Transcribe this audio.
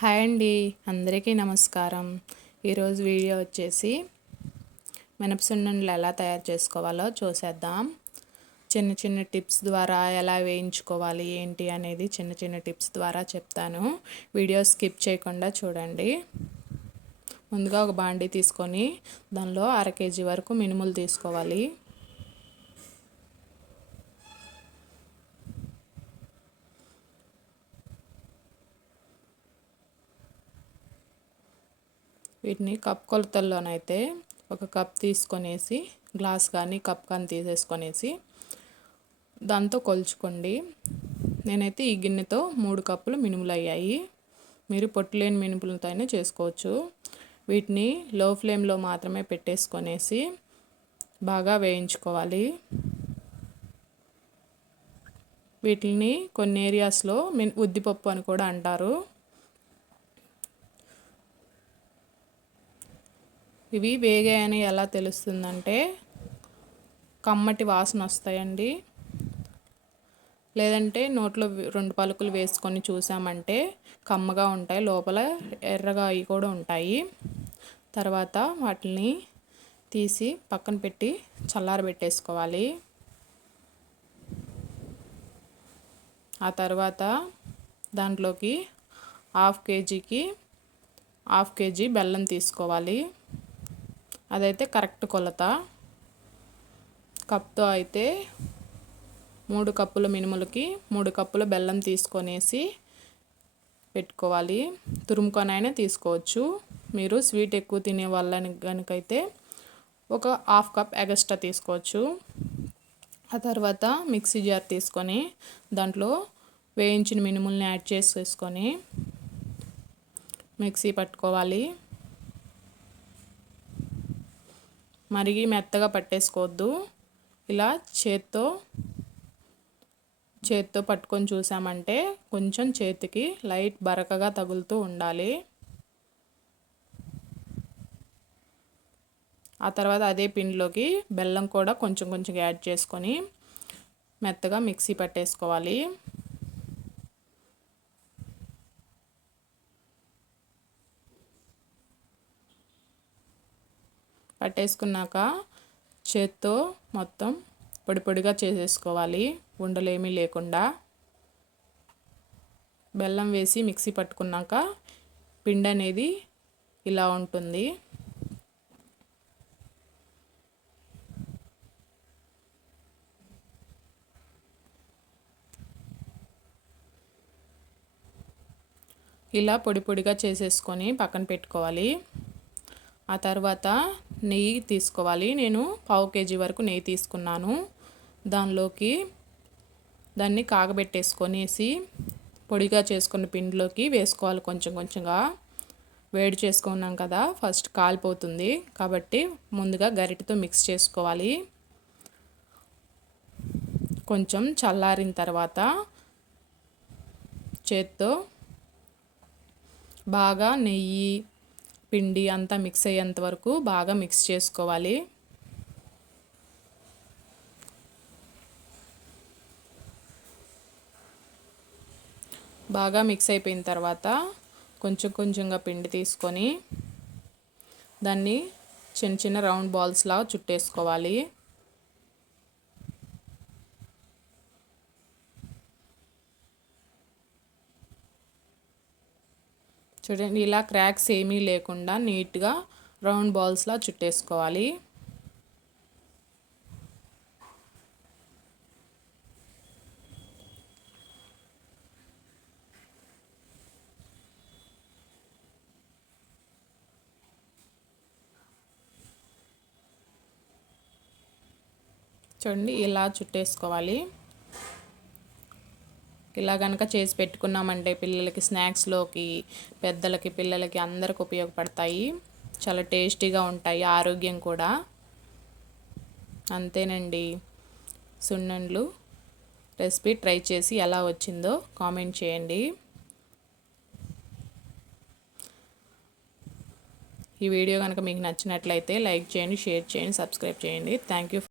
Hi అండి, అందరికీ నమస్కారం. ఈరోజు వీడియో వచ్చేసి మినపసున్నుండలు ఎలా తయారు చేసుకోవాలో చూసేద్దాం. చిన్న చిన్న టిప్స్ ద్వారా ఎలా వేయించుకోవాలి ఏంటి అనేది చిన్న చిన్న టిప్స్ ద్వారా చెప్తాను. వీడియో స్కిప్ చేయకుండా చూడండి. ముందుగా ఒక బాండీ తీసుకొని దానిలో 1/2 kg వరకు మినుములు తీసుకోవాలి. వీటిని కప్ కొలతల్లోనైతే ఒక కప్ తీసుకొనేసి గ్లాస్ కానీ కప్ కానీ తీసేసుకొనేసి దాంతో కొలుచుకోండి. నేనైతే ఈ గిన్నెతో 3 కప్పులు మినుములు అయ్యాయి. మీరు పొట్టు లేని మినుములతో అయినా చేసుకోవచ్చు. వీటిని లో ఫ్లేమ్లో మాత్రమే పెట్టేసుకొనేసి బాగా వేయించుకోవాలి. వీటిని కొన్ని ఏరియాస్లో ఉద్దిపప్పు అని కూడా అంటారు. ఇవి వేగాయని ఎలా తెలుస్తుందంటే కమ్మటి వాసన వస్తాయండి. లేదంటే నోట్లో 2 పలుకులు వేసుకొని చూసామంటే కమ్మగా ఉంటాయి, లోపల ఎర్రగా అవి కూడా ఉంటాయి. తర్వాత వాటిని తీసి పక్కన పెట్టి చల్లారబెట్టేసుకోవాలి. ఆ తర్వాత దాంట్లోకి 1/2 kgకి 1/2 kg బెల్లం తీసుకోవాలి. అదైతే కరెక్ట్ కొలత. కప్తో అయితే 3 కప్పుల మినుములకి 3 కప్పుల బెల్లం తీసుకొనేసి పెట్టుకోవాలి. తురుముకొనైనా తీసుకోవచ్చు. మీరు స్వీట్ ఎక్కువ తినే వాళ్ళని కనుకైతే ఒక 1/2 కప్ ఎక్స్ట్రా తీసుకోవచ్చు. ఆ తర్వాత మిక్సీ జార్ తీసుకొని దాంట్లో వేయించిన మినుముల్ని యాడ్ చేసేసుకొని మిక్సీ పట్టుకోవాలి. మరిగి మెత్తగా పట్టేసుకోవద్దు. ఇలా చేత్తో పట్టుకొని చూసామంటే కొంచెం చేతికి లైట్ బరకగా తగులుతూ ఉండాలి. ఆ తర్వాత అదే పిండిలోకి బెల్లం కూడా కొంచెం కొంచెం యాడ్ చేసుకొని మెత్తగా మిక్సీ పట్టేసుకోవాలి. పట్టేసుకున్నాక చేత్తో మొత్తం పొడి పొడిగా చేసేసుకోవాలి, ఉండలేమీ లేకుండా. బెల్లం వేసి మిక్సీ పట్టుకున్నాక పిండి అనేది ఇలా ఉంటుంది. ఇలా పొడి పొడిగా చేసేసుకొని పక్కన పెట్టుకోవాలి. ఆ తర్వాత నెయ్యి తీసుకోవాలి. నేను 1/2 kg వరకు నెయ్యి తీసుకున్నాను. దాన్ని కాగబెట్టేసుకొనేసి పొడిగా చేసుకున్న పిండిలోకి వేసుకోవాలి. కొంచెం కొంచెంగా వేడి చేసుకున్నాం కదా, ఫస్ట్ కాలిపోతుంది కాబట్టి ముందుగా గరిటెతో మిక్స్ చేసుకోవాలి. కొంచెం చల్లారిన తర్వాత చేత్తో బాగా నెయ్యి పిండి అంతా మిక్స్ అయ్యేంత వరకు బాగా మిక్స్ చేసుకోవాలి. బాగా మిక్స్ అయిపోయిన తర్వాత కొంచెం కొంచెంగా పిండి తీసుకొని దాన్ని చిన్న చిన్న రౌండ్ బాల్స్లా చుట్టేసుకోవాలి. చూడండి, ఇలా క్రాక్స్ ఏమీ లేకుండా నీట్గా రౌండ్ బాల్స్లా చుట్టేసుకోవాలి. చూడండి, ఇలా చుట్టేసుకోవాలి. ఇలా కనుక చేసి పెట్టుకున్నామంటే పిల్లలకి స్నాక్స్లోకి, పెద్దలకి, పిల్లలకి అందరికి ఉపయోగపడతాయి. చాలా టేస్టీగా ఉంటాయి, ఆరోగ్యం కూడా. అంతేనండి, సున్నుండలు రెసిపీ ట్రై చేసి ఎలా వచ్చిందో కామెంట్ చేయండి. ఈ వీడియో కనుక మీకు నచ్చినట్లయితే లైక్ చేయండి, షేర్ చేయండి, సబ్స్క్రైబ్ చేయండి. Thank you.